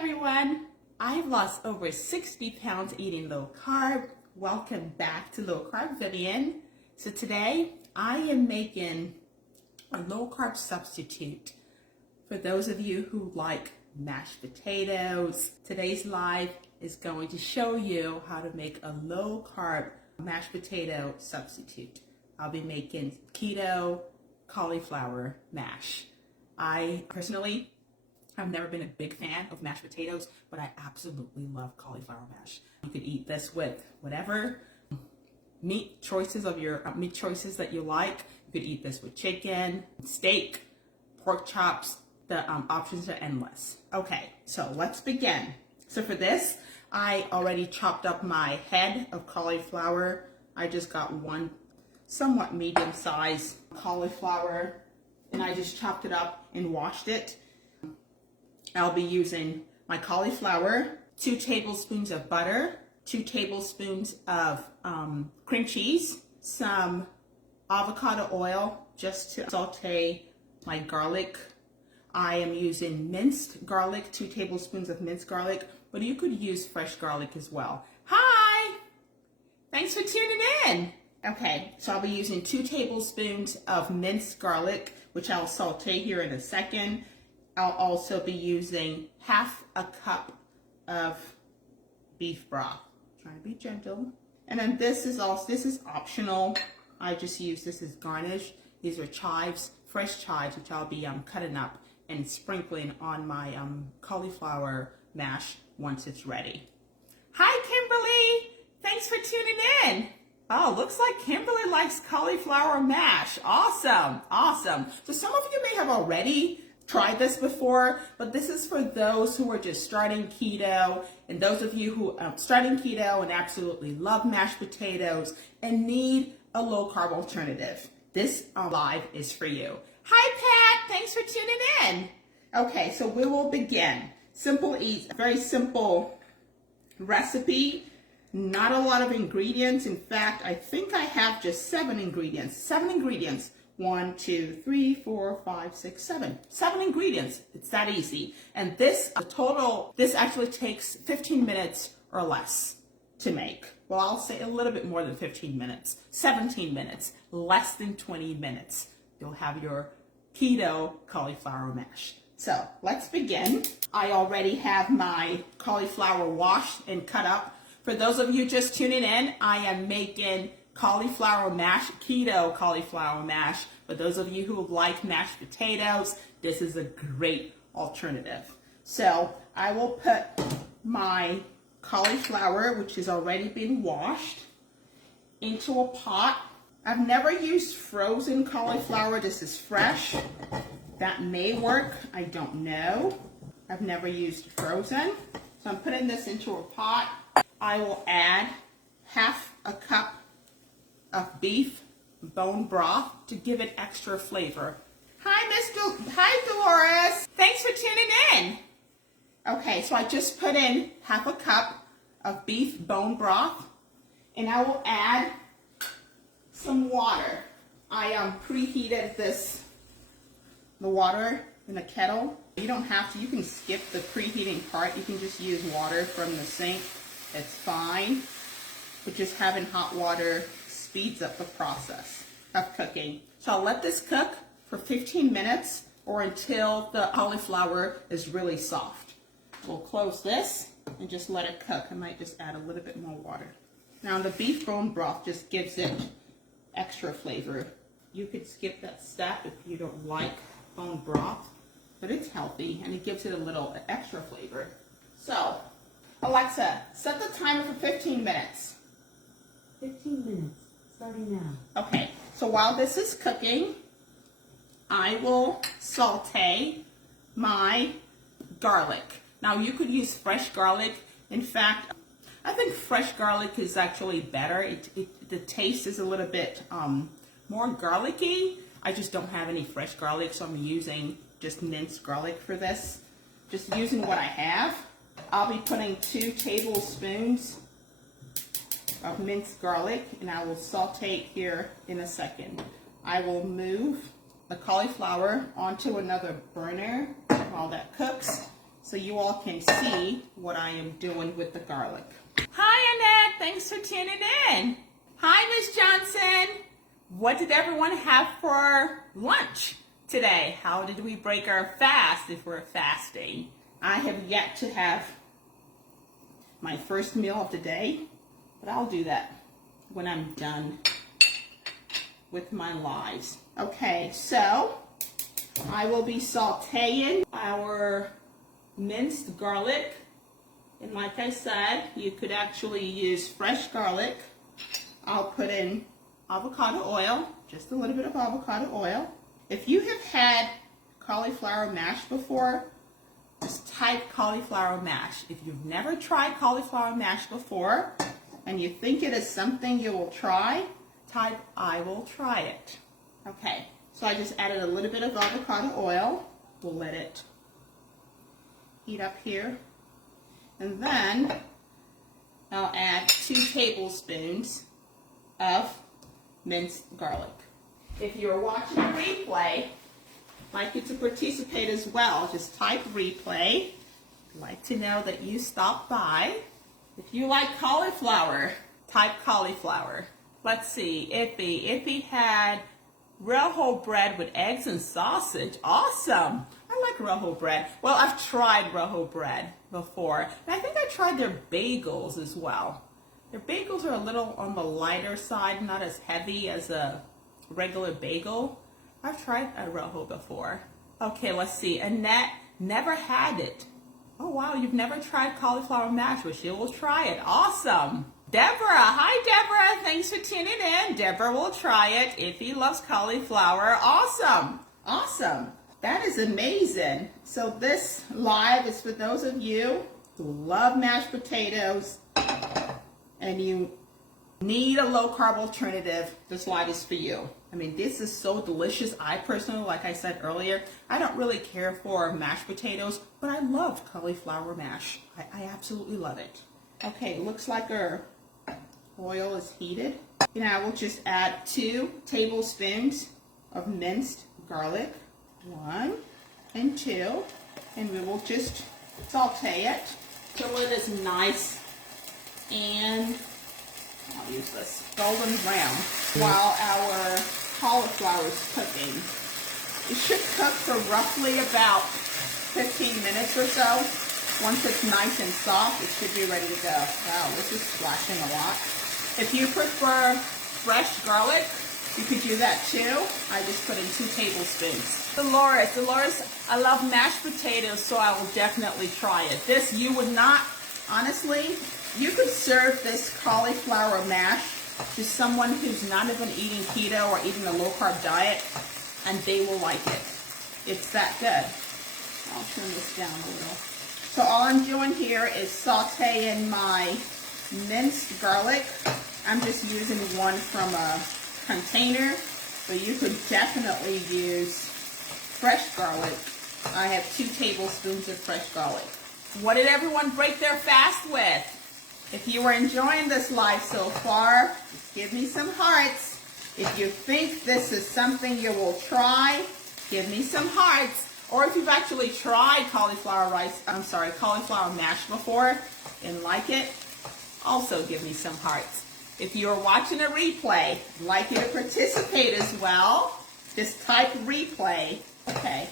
everyone. I've lost over 60 pounds eating low carb. Welcome back to Low Carb Vivian. So today I am making a low carb substitute for those of you who like mashed potatoes. Today's live is going to show you how to make a low carb mashed potato substitute. I'll be making keto cauliflower mash. I personally I've never been a big fan of mashed potatoes, but I absolutely love cauliflower mash. You could eat this with whatever meat choices that you like. You could eat this with chicken, steak, pork chops. The options are endless. Okay, so let's begin. So for this, I already chopped up my head of cauliflower. I just got one somewhat medium-sized cauliflower, and I just chopped it up and washed it. I'll be using my cauliflower, 2 tablespoons of butter, 2 tablespoons of cream cheese, some avocado oil just to saute my garlic. I am using minced garlic, 2 tablespoons of minced garlic, but you could use fresh garlic as well. Hi! Thanks for tuning in. Okay, so I'll be using 2 tablespoons of minced garlic, which I'll saute here in a second. I'll also be using half a cup of beef broth. Trying to be gentle. And then this is optional. I just use this as garnish. These are chives, fresh chives, which I'll be cutting up and sprinkling on my cauliflower mash once it's ready. Hi, Kimberly. Thanks for tuning in. Oh, looks like Kimberly likes cauliflower mash. Awesome, awesome. So some of you may have already tried this before, but this is for those who are just starting keto, and those of you who are starting keto and absolutely love mashed potatoes and need a low carb alternative. This live is for you. Hi, Pat. Thanks for tuning in. Okay, so we will begin. Simple eats, very simple recipe. Not a lot of ingredients. In fact, I think I have just 7 ingredients. 7 ingredients. 1, 2, 3, 4, 5, 6, 7. 7 ingredients. It's that easy. And this actually takes 15 minutes or less to make. Well, I'll say a little bit more than 15 minutes. 17 minutes. Less than 20 minutes. You'll have your keto cauliflower mash. So let's begin. I already have my cauliflower washed and cut up. For those of you just tuning in, I am making cauliflower mash, keto cauliflower mash. For those of you who like mashed potatoes, this is a great alternative. So I will put my cauliflower, which has already been washed, into a pot. I've never used frozen cauliflower. This is fresh. That may work. I don't know. I've never used frozen. So I'm putting this into a pot. I will add half a cup of beef bone broth to give it extra flavor. Hi, Dolores. Thanks for tuning in. Okay, so I just put in half a cup of beef bone broth, and I will add some water. I preheated the water in a kettle. You don't have to. You can skip the preheating part. You can just use water from the sink. It's fine. But just having hot water speeds up the process of cooking. So I'll let this cook for 15 minutes or until the cauliflower is really soft. We'll close this and just let it cook. I might just add a little bit more water. Now the beef bone broth just gives it extra flavor. You could skip that step if you don't like bone broth, but it's healthy and it gives it a little extra flavor. So Alexa, set the timer for 15 minutes. 15 minutes, starting now. Okay, so while this is cooking, I will saute my garlic. Now you could use fresh garlic. In fact, I think fresh garlic is actually better. The taste is a little bit more garlicky. I just don't have any fresh garlic, so I'm using just minced garlic for this. Just using what I have. I'll be putting 2 tablespoons of minced garlic, and I will saute it here in a second. I will move the cauliflower onto another burner while that cooks. so you all can see what I am doing with the garlic. Hi, Annette. Thanks for tuning in. Hi, Miss Johnson. What did everyone have for lunch today? How did we break our fast if we're fasting? I have yet to have my first meal of the day, but I'll do that when I'm done with my lives. Okay, so I will be sauteing our minced garlic. And like I said, you could actually use fresh garlic. I'll put in avocado oil, just a little bit of avocado oil. If you have had cauliflower mash before, just type cauliflower mash. If you've never tried cauliflower mash before and you think it is something you will try, type I will try it. Okay, so I just added a little bit of avocado oil. We'll let it heat up here. And then I'll add 2 tablespoons of minced garlic. If you're watching a replay, I'd like you to participate as well. Just type replay. I'd like to know that you stopped by. If you like cauliflower, type cauliflower. Let's see, Iffy had rojo bread with eggs and sausage. Awesome. I like rojo bread. Well, I've tried rojo bread before, and I think I tried their bagels as well. Their bagels are a little on the lighter side, not as heavy as a regular bagel. I've tried a rojo before. Okay, let's see. Annette never had it. Oh, wow, you've never tried cauliflower mash, but she will try it. Awesome. Deborah, hi Deborah, thanks for tuning in. Deborah will try it if he loves cauliflower. Awesome, awesome. That is amazing. So this live is for those of you who love mashed potatoes and you need a low carb alternative. This live is for you. I mean, this is so delicious. I personally, like I said earlier, I don't really care for mashed potatoes, but I love cauliflower mash. I absolutely love it. Okay, looks like our oil is heated. Now we'll just add 2 tablespoons of minced garlic. 1 and 2. And we will just saute it till it is nice and I'll use this golden brown while our cauliflower is cooking. It should cook for roughly about 15 minutes or so. Once it's nice and soft, it should be ready to go. Wow, this is splashing a lot. If you prefer fresh garlic, you could do that too. I just put in 2 tablespoons. Dolores, I love mashed potatoes, so I will definitely try it. This, you would not, honestly, you could serve this cauliflower mash to someone who's not even eating keto or eating a low-carb diet, and they will like it. It's that good. I'll turn this down a little. So all I'm doing here is sauteing my minced garlic. I'm just using one from a container, but you could definitely use fresh garlic. I have 2 tablespoons of fresh garlic. What did everyone break their fast with? If you are enjoying this live so far, just give me some hearts. If you think this is something you will try, give me some hearts. Or if you've actually tried cauliflower mash before and like it, also give me some hearts. If you're watching a replay, I'd like you to participate as well. Just type replay. Okay,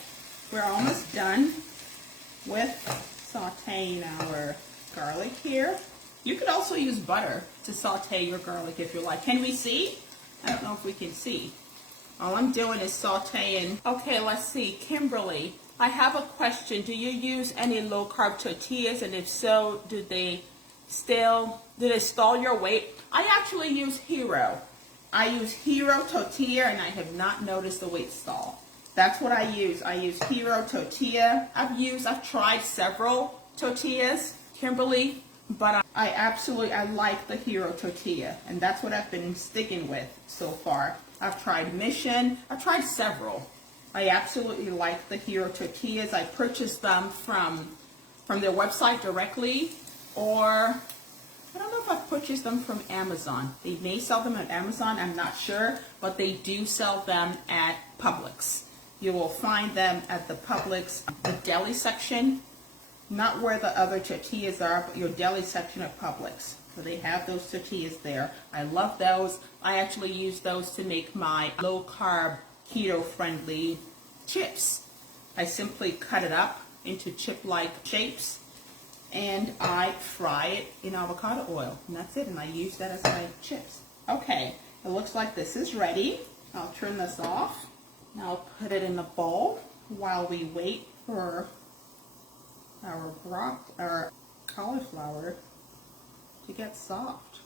we're almost done with sauteing our garlic here. You could also use butter to saute your garlic if you like. Can we see? I don't know if we can see. All I'm doing is sauteing. Okay, let's see. Kimberly, I have a question. Do you use any low-carb tortillas? And if so, do they stall your weight? I actually use Hero. I use Hero tortilla, and I have not noticed the weight stall. That's what I use. I use Hero tortilla. I've tried several tortillas, Kimberly, but I like the Hero tortilla, and that's what I've been sticking with so far. I've tried Mission. I've tried several. I absolutely like the Hero tortillas. I purchased them from their website directly, or I don't know if I've purchased them from Amazon. They may sell them at Amazon, I'm not sure, but they do sell them at Publix. You will find them at the Publix, the deli section not where the other tortillas are, but your deli section of Publix. So they have those tortillas there. I love those. I actually use those to make my low carb, keto friendly chips. I simply cut it up into chip-like shapes and I fry it in avocado oil. And that's it, and I use that as my chips. Okay, it looks like this is ready. I'll turn this off. Now I'll put it in a bowl while we wait for our cauliflower to get soft.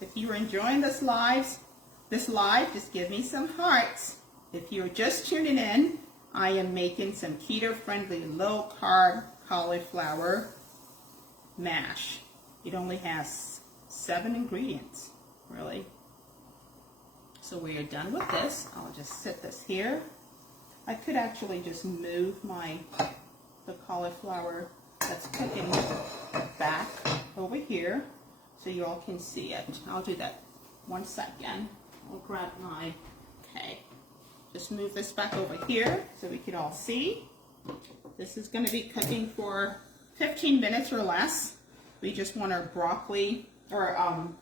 If you're enjoying this live, just give me some hearts. If you're just tuning in, I am making some keto-friendly, low-carb cauliflower mash. It only has 7 ingredients, really. So we are done with this. I'll just sit this here. I could actually just move the cauliflower that's cooking back over here so you all can see it. I'll do that 1 second. I'll grab okay. Just move this back over here so we can all see. This is going to be cooking for 15 minutes or less. We just want our broccoli or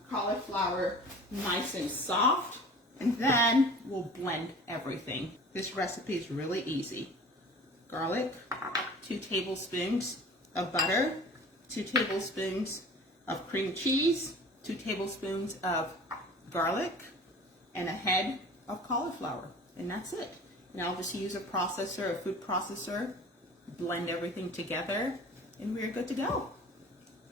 cauliflower nice and soft, and then we'll blend everything. This recipe is really easy. Garlic, 2 tablespoons of butter, 2 tablespoons of cream cheese, 2 tablespoons of garlic, and a head of cauliflower. And that's it. And I'll just use a processor, a food processor, blend everything together, and we're good to go.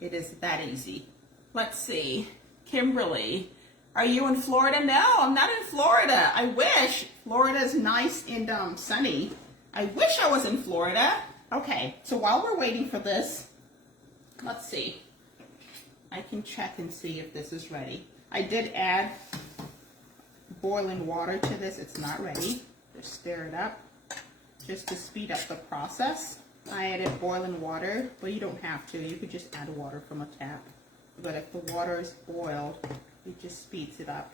It is that easy. Let's see. Kimberly, are you in Florida? No, I'm not in Florida. I wish. Florida is nice and sunny. I wish I was in Florida. Okay, so while we're waiting for this, let's see. I can check and see if this is ready. I did add boiling water to this. It's not ready. Just stir it up just to speed up the process. I added boiling water, but you don't have to. You could just add water from a tap. But if the water is boiled, it just speeds it up.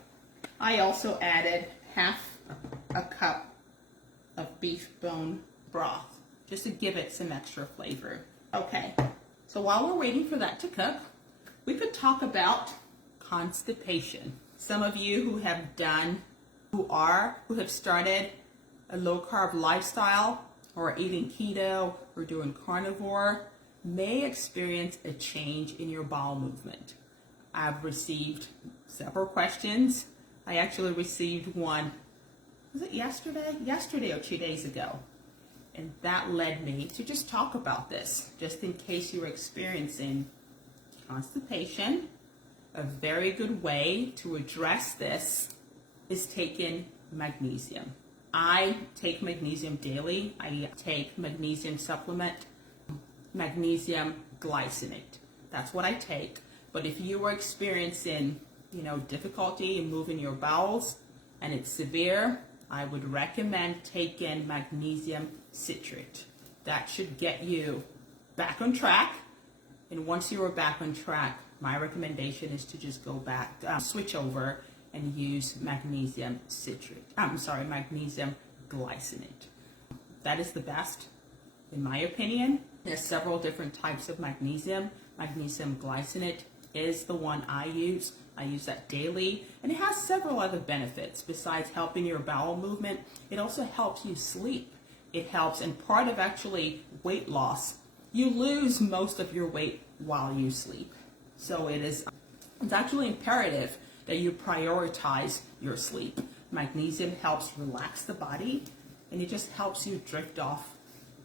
I also added half a cup of beef bone broth just to give it some extra flavor. Okay, so while we're waiting for that to cook, we could talk about constipation. Some of you who have started a low carb lifestyle or eating keto or doing carnivore may experience a change in your bowel movement. I've received several questions. I actually received one, was it yesterday? Yesterday or 2 days ago. And that led me to just talk about this, just in case you're experiencing constipation. A very good way to address this is taking magnesium. I take magnesium daily. I take magnesium supplement, magnesium glycinate. That's what I take. But if you are experiencing, difficulty in moving your bowels and it's severe, I would recommend taking magnesium citrate. That should get you back on track. And once you are back on track, my recommendation is to just go back, switch over and use magnesium glycinate. That is the best, in my opinion. There's several different types of magnesium. Magnesium glycinate is the one I use. I use that daily, and it has several other benefits. Besides helping your bowel movement, it also helps you sleep. It helps, and part of actually weight loss, you lose most of your weight while you sleep. So it's actually imperative that you prioritize your sleep. Magnesium helps relax the body, and it just helps you drift off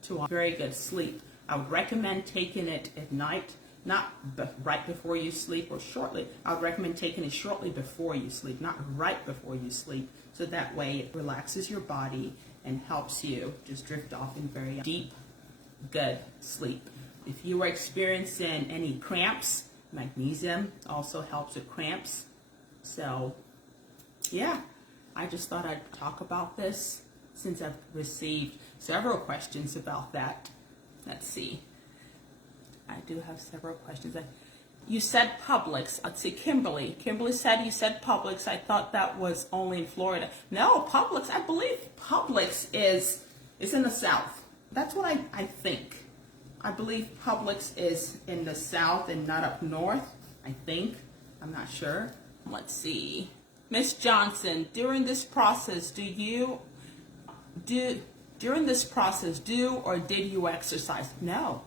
to a very good sleep. I would recommend taking it at night, not right before you sleep or shortly. I would recommend taking it shortly before you sleep, not right before you sleep. So that way it relaxes your body and helps you just drift off in very deep, good sleep. If you are experiencing any cramps, magnesium also helps with cramps. So, yeah, I just thought I'd talk about this since I've received several questions about that. Let's see. I do have several questions. You said Publix. Let's see, Kimberly. Kimberly said you said Publix. I thought that was only in Florida. No, Publix, I believe Publix is in the South. That's what I think. I believe Publix is in the south and not up north, I think. I'm not sure. Let's see. Miss Johnson, during this process, do or did you exercise? No,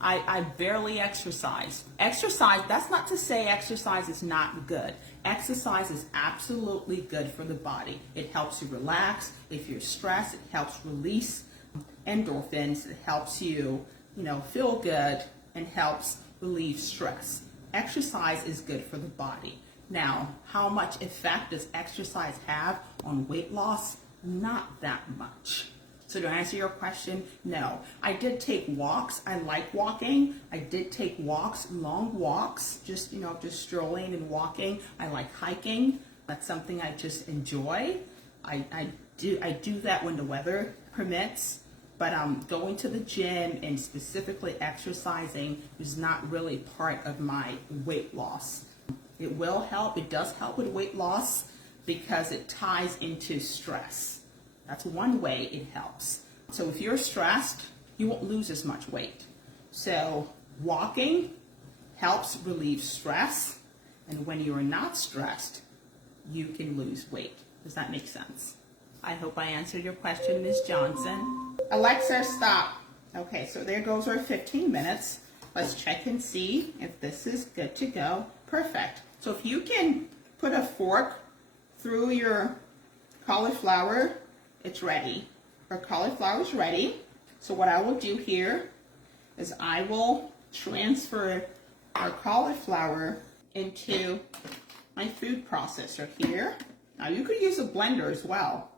I barely exercise. Exercise, that's not to say exercise is not good. Exercise is absolutely good for the body. It helps you relax. If you're stressed, it helps release endorphins. It helps you, feel good and helps relieve stress. Exercise is good for the body. Now, how much effect does exercise have on weight loss? Not that much. So to answer your question, no. I did take walks. I like walking. I did take walks, long walks, just strolling and walking. I like hiking. That's something I just enjoy. I do that when the weather permits. But going to the gym and specifically exercising is not really part of my weight loss. It will help. It does help with weight loss because it ties into stress. That's one way it helps. So if you're stressed, you won't lose as much weight. So walking helps relieve stress. And when you're not stressed, you can lose weight. Does that make sense? I hope I answered your question, Ms. Johnson. Alexa, stop. Okay, so there goes our 15 minutes. Let's check and see if this is good to go. Perfect. So if you can put a fork through your cauliflower, it's ready. Our cauliflower is ready. So what I will do here is I will transfer our cauliflower into my food processor here. Now you could use a blender as well.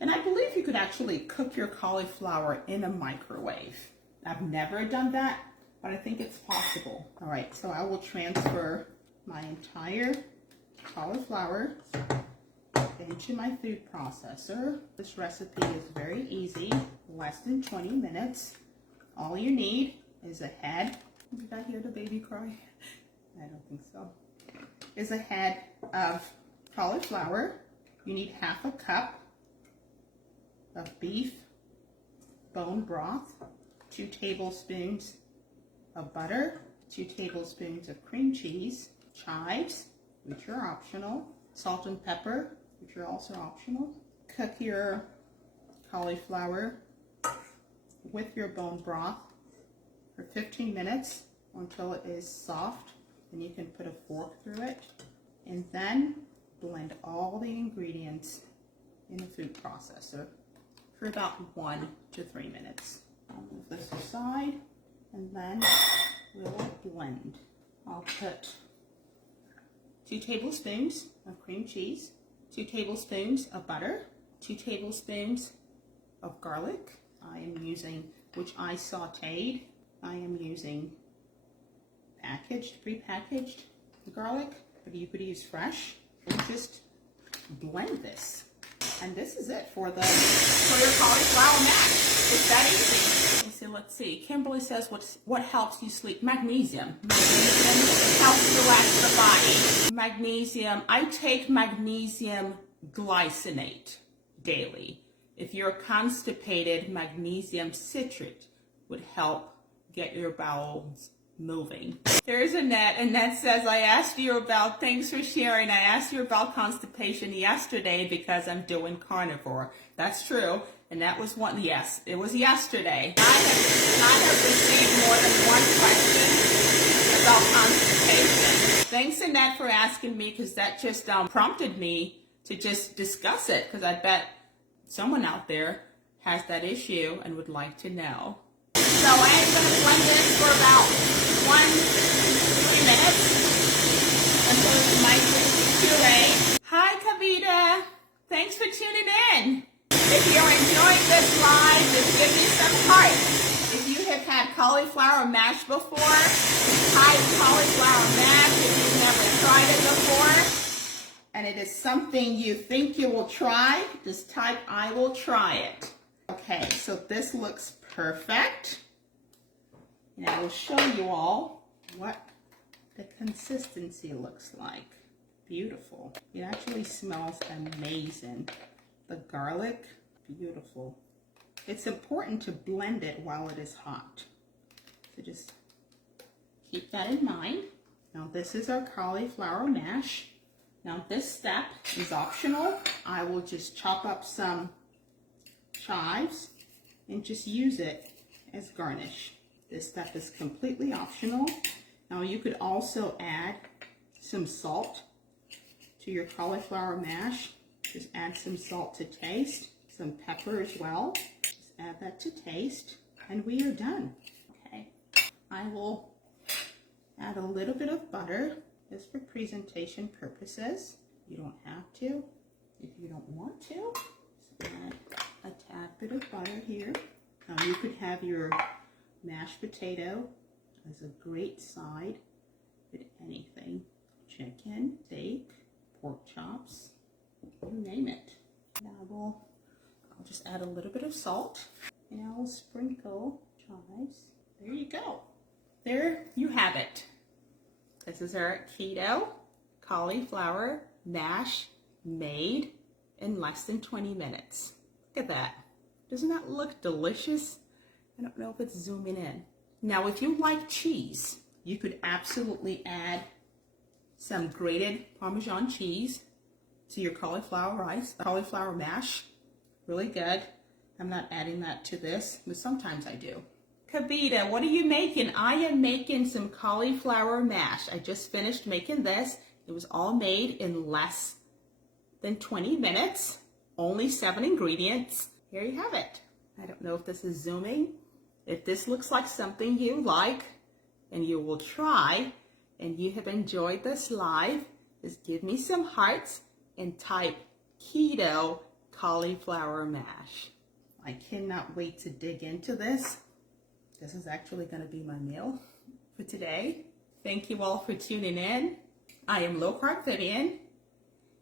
And I believe you could actually cook your cauliflower in a microwave. I've never done that, but I think it's possible. All right, so I will transfer my entire cauliflower into my food processor. This recipe is very easy, less than 20 minutes. All you need is a head. Did I hear the baby cry? I don't think so. Is a head of cauliflower. You need half a cup of beef bone broth, 2 tablespoons of butter, 2 tablespoons of cream cheese, chives, which are optional, salt and pepper, which are also optional. Cook your cauliflower with your bone broth for 15 minutes until it is soft. Then you can put a fork through it and then blend all the ingredients in the food processor for about 1 to 3 minutes. I'll move this aside and then we'll blend. I'll put 2 tablespoons of cream cheese, 2 tablespoons of butter, 2 tablespoons of garlic. I am using, which I sauteed. I am using prepackaged garlic, but you could use fresh. And just blend this. And this is it for your cauliflower mash. It's that easy. Let's see. Kimberly says, what helps you sleep? Magnesium. Magnesium helps relax the body. Magnesium. I take magnesium glycinate daily. If you're constipated, magnesium citrate would help get your bowels moving. There's Annette. Annette says, thanks for sharing. I asked you about constipation yesterday because I'm doing carnivore. That's true. And that was one, yes, it was yesterday. I have received more than one question about constipation. Thanks, Annette, for asking me because that just prompted me to just discuss it because I bet someone out there has that issue and would like to know. So I am going to blend this for about 1 to 3 minutes until it's nice and puree. Hi, Kavita. Thanks for tuning in. If you're enjoying this live, just give me some hearts. If you have had cauliflower mash before, type cauliflower mash if you've never tried it before. And it is something you think you will try, just type I will try it. Okay, so this looks perfect. And I will show you all what the consistency looks like. Beautiful. It actually smells amazing. The garlic, beautiful. It's important to blend it while it is hot. So that in mind. Now this is our cauliflower mash. Now this step is optional. I will just chop up some chives and just use it as garnish. This step is completely optional. Now you could also add some salt to your cauliflower mash. Just add some salt to taste, some pepper as well. Just add that to taste, and we are done. Okay, I will add a little bit of butter just for presentation purposes. You don't have to if you don't want to. Just add a tad bit of butter here. Now you could have your mashed potato as a great side with anything. Chicken, steak, pork chops, you name it. Now I'll just add a little bit of salt and I'll sprinkle chives. There you go. There you have it. This is our keto cauliflower mash made in less than 20 minutes. Look at that. Doesn't that look delicious? I don't know if it's zooming in. Now, if you like cheese, you could absolutely add some grated Parmesan cheese to your cauliflower mash. Really good. I'm not adding that to this, but sometimes I do. Kavita, what are you making? I am making some cauliflower mash. I just finished making this. It was all made in less than 20 minutes. Only 7 ingredients. Here you have it. I don't know if this is zooming. If this looks like something you like and you will try and you have enjoyed this live, just give me some hearts and type keto cauliflower mash. I cannot wait to dig into this. This is actually going to be my meal for today. Thank you all for tuning in. I am Low Carb Vivian,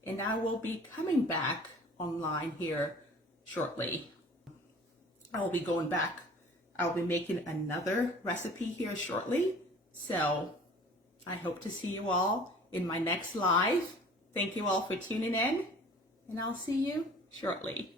and I will be coming back online here shortly. I will be going back. I'll be making another recipe here shortly. So I hope to see you all in my next live. Thank you all for tuning in, and I'll see you shortly.